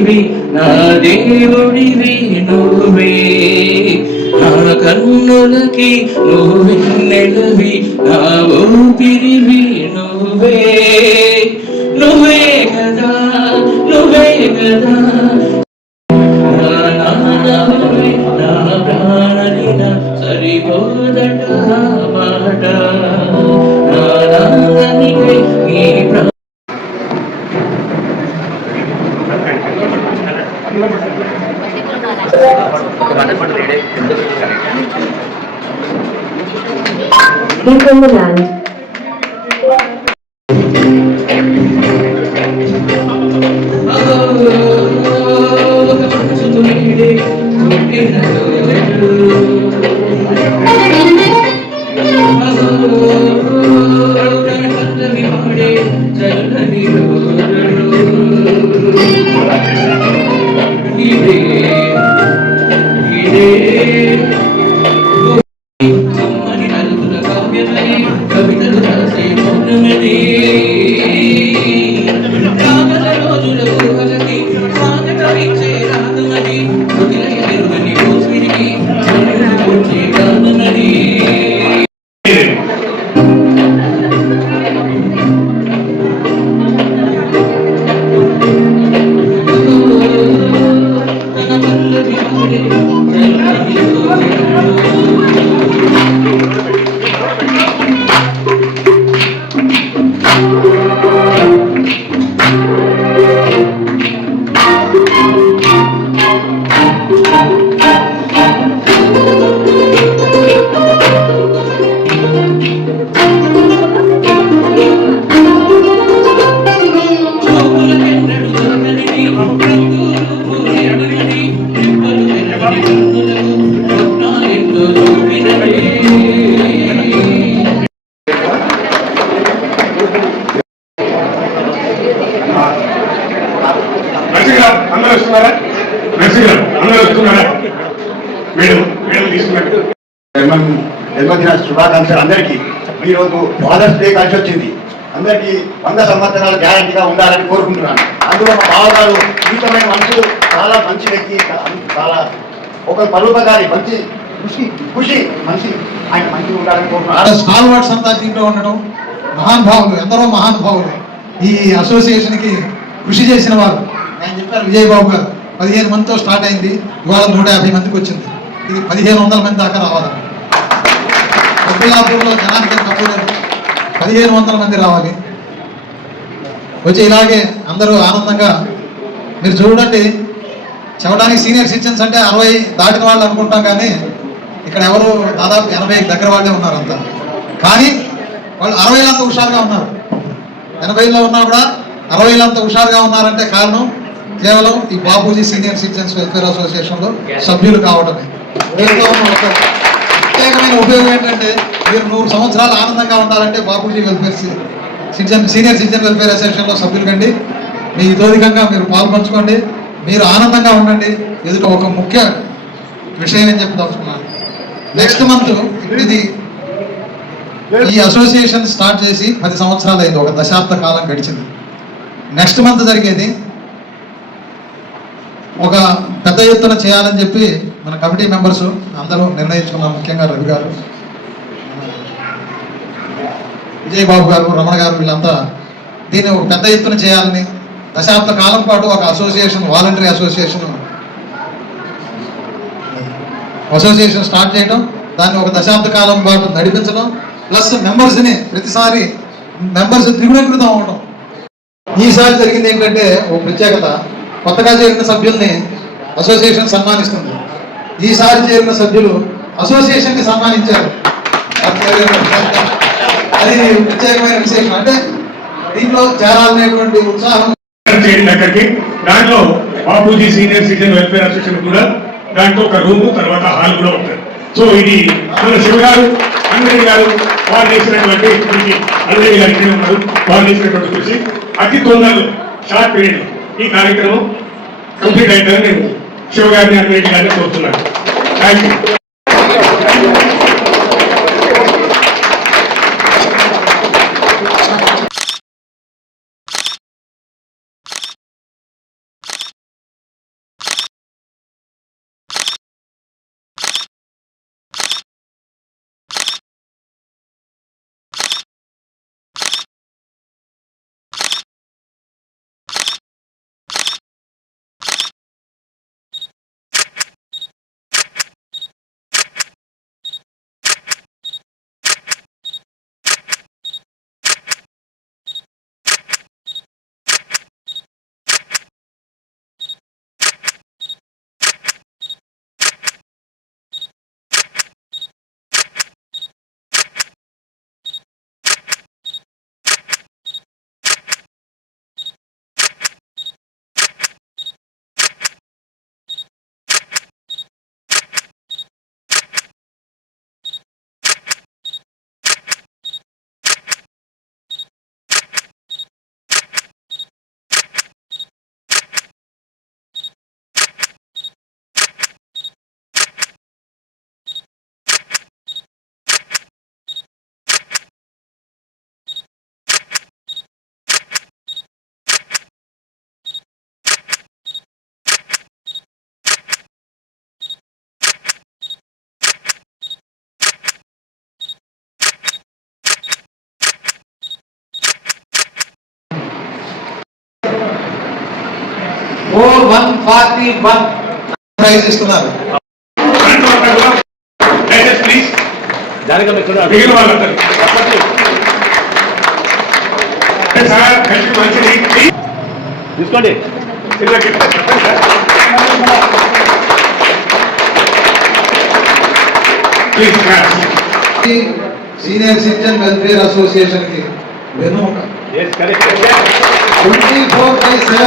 ఊపిరివి నా దేవుడివి నువ్వే నా కన్నులకి నువ్వెన్నెలవి నా ఊపిరివి నువ్వే నువ్వే కదా నువ్వే కదా నా ప్రాణనిన సరిపోదట మాట నా నాన్ననికై నీ Give them the land. కవితలు రాసే మౌనమది కాగల రోజుల ఊహలకి స్వాగతమిచ్చే రాగమది కుదిలై ఎరుగని ఊపిరికి వచ్చే గానమది తన పల్లవి వాడే జన్మదిన శుభాకాంక్షలు అందరికీ. ఈరోజు ఫాదర్స్ డే కలిసి వచ్చింది. అందరికీ 100 సంవత్సరాలు గ్యారంటీగా ఉండాలని కోరుకుంటున్నాను. అందులో మా బావగారు జీవితమైన మనుషులు, చాలా మంచి వ్యక్తి, చాలా ఒక పరోపకారి, మంచి ఖుషి మనిషి, ఆయన మంచిగా ఉండాలని కోరుకుంటున్నాను. స్టాల్వర్డ్స్ అంతా దీంట్లో ఉండడం, మహానుభావులు, ఎందరో మహానుభావులు ఈ అసోసియేషన్కి కృషి చేసిన వారు. ఆయన చెప్పారు విజయబాబు గారు 15 మందితో స్టార్ట్ అయింది, ఇవాళ 150 మందికి వచ్చింది. ఇది 1500 మంది దాకా రావాలి. అబ్దుల్లాపూర్లో జనానికి తక్కువ లేదు, 1500 మంది రావాలి. వచ్చి ఇలాగే అందరూ ఆనందంగా మీరు చూడండి. చెప్పడానికి సీనియర్ సిటిజన్స్ అంటే 60 దాటిన వాళ్ళు అనుకుంటాం, కానీ ఇక్కడ ఎవరు దాదాపు 80 దగ్గర వాళ్ళే ఉన్నారు అంతా. కానీ వాళ్ళు 60 హుషారుగా ఉన్నారు. 80లో ఉన్నా కూడా 60 హుషారుగా ఉన్నారంటే కారణం కేవలం ఈ బాపూజీ సీనియర్ సిటిజన్స్ వెల్ఫేర్ అసోసియేషన్లో సభ్యులు కావడమే. ప్రత్యేకమైన ఉపయోగం ఏంటంటే మీరు 100 సంవత్సరాలు ఆనందంగా ఉండాలంటే Bapuji welfare senior citizen welfare అసోసియేషన్లో సభ్యులు కండి. మీ తోదికంగా మీరు పాల్పంచుకోండి, మీరు ఆనందంగా ఉండండి. ఎదుట ఒక ముఖ్య విషయం ఏం చెప్పదలుచుకున్నాను. నెక్స్ట్ మంత్ ఇది ఈ అసోసియేషన్ స్టార్ట్ చేసి 10 సంవత్సరాలు అయింది, ఒక దశాబ్ద కాలం గడిచింది. నెక్స్ట్ మంత్ జరిగేది ఒక పెద్ద ఎత్తున చేయాలని చెప్పి మన కమిటీ మెంబర్స్ అందరూ నిర్ణయించుకున్నాం. ముఖ్యంగా రవి గారు, విజయబాబు గారు, రమణ గారు, వీళ్ళంతా దీన్ని ఒక పెద్ద ఎత్తున చేయాలని, దశాబ్ద కాలం పాటు ఒక అసోసియేషన్, వాలంటరీ అసోసియేషన్ స్టార్ట్ చేయడం, దాన్ని ఒక దశాబ్ద కాలం పాటు నడిపించడం, ప్లస్ మెంబర్స్ని ప్రతిసారి మెంబర్స్ ద్విగుణీకృతం అవ్వడం. ఈసారి జరిగింది ఏంటంటే ఒక ప్రత్యేకత, కొత్తగా చేరిన సభ్యుల్ని అసోసియేషన్ సన్మానిస్తుంది. ఈసారి చేరిన సభ్యులు అసోసియేషన్ని సన్మానించారు. అది ప్రత్యేకమైన విశేషం. అంటే దీంట్లో చేరాలనేటువంటి ఉత్సాహం దాంట్లో Bapuji senior citizen welfare association కూడా దాంట్లో ఒక రూమ్, తర్వాత హాల్ కూడా ఉంటుంది. సో ఇది మన శివ గారు, అంజలి గారు వాళ్ళు చేసినటువంటి కృషి, అంజలి గారు ఇక్కడే ఉన్నారు, వాళ్ళు చేసినటువంటి కృషి అతి తొందరలో షార్ట్ పీరియడ్ ఈ కార్యక్రమం కంప్లీట్ అవుతుందని నేను శివ గారిని, అంజలి గారిని కోరుతున్నాను. Thank you. 4141 ప్రైజ్ ఇస్తున్నారు. ప్లీజ్ మిగిలిన వాళ్ళందరూ సార్ హెల్త్ మంచిది తీసుకోండి. చిన్న గిఫ్ట్ చెప్పండి sir please senior citizen welfare association కి వెనుక 24/7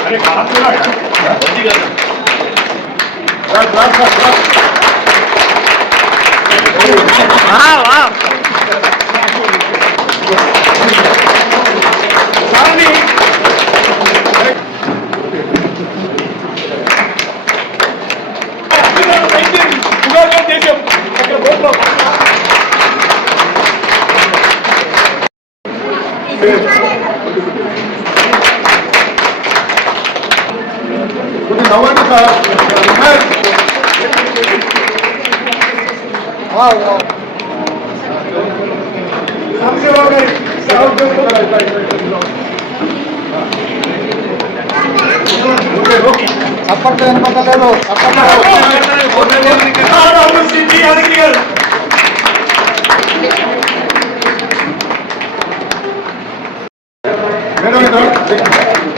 अरे कहाँ से लाया? నవ్వండి సార్. అప్పట్లో వినపడలేదు. మేడం